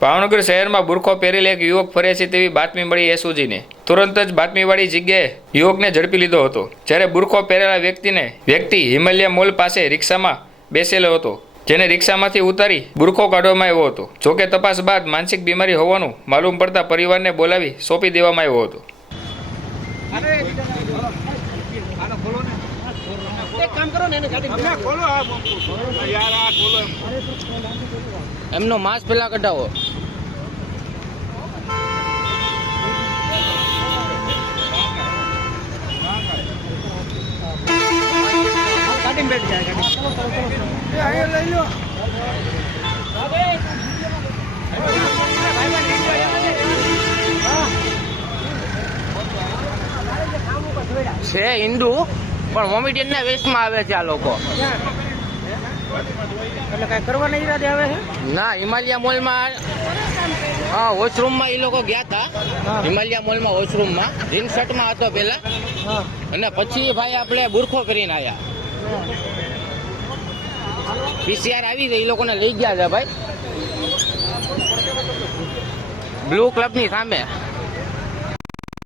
ભાવનગર શહેરમાં બુરખો પહેરેલ એક યુવક ફરે છે તેવી બાતમી મળી એસઓજીને. તુરંત જ બાતમીવાળી જગ્યાએ યુવકને ઝડપી લીધો હતો. જ્યારે બુરખો પહેરેલા વ્યક્તિ હિમાલય મોલ પાસે રિક્ષામાં બેસેલો હતો, જેને રિક્ષામાંથી ઉતારી બુરખો કાઢવામાં આવ્યો હતો. જોકે તપાસ બાદ માનસિક બીમારી હોવાનું માલુમ પડતા પરિવારને બોલાવી સોંપી દેવામાં આવ્યો હતો. એમનો માસ્ક પેલા કઢાવો. છે હિન્દુ પણ મોમેડિયન ના વેશમાં આવે છે આ લોકો. એટલે કઈ કરવાના ઈરાદે આવે છે? ના, હિમાલય મોલમાં હા વોશરૂમમાં એ લોકો ગયા હતા. હિમાલય મોલમાં વોશરૂમમાં જીન્સ શર્ટમાં હતો પેલા, અને પછી ભાઈ આપણે બુરખો પહેરીને આવ્યા. પીસીઆર આવી ગઈ, એ લોકોને લઈ ગયા છે ભાઈ બ્લુ ક્લબની સામે.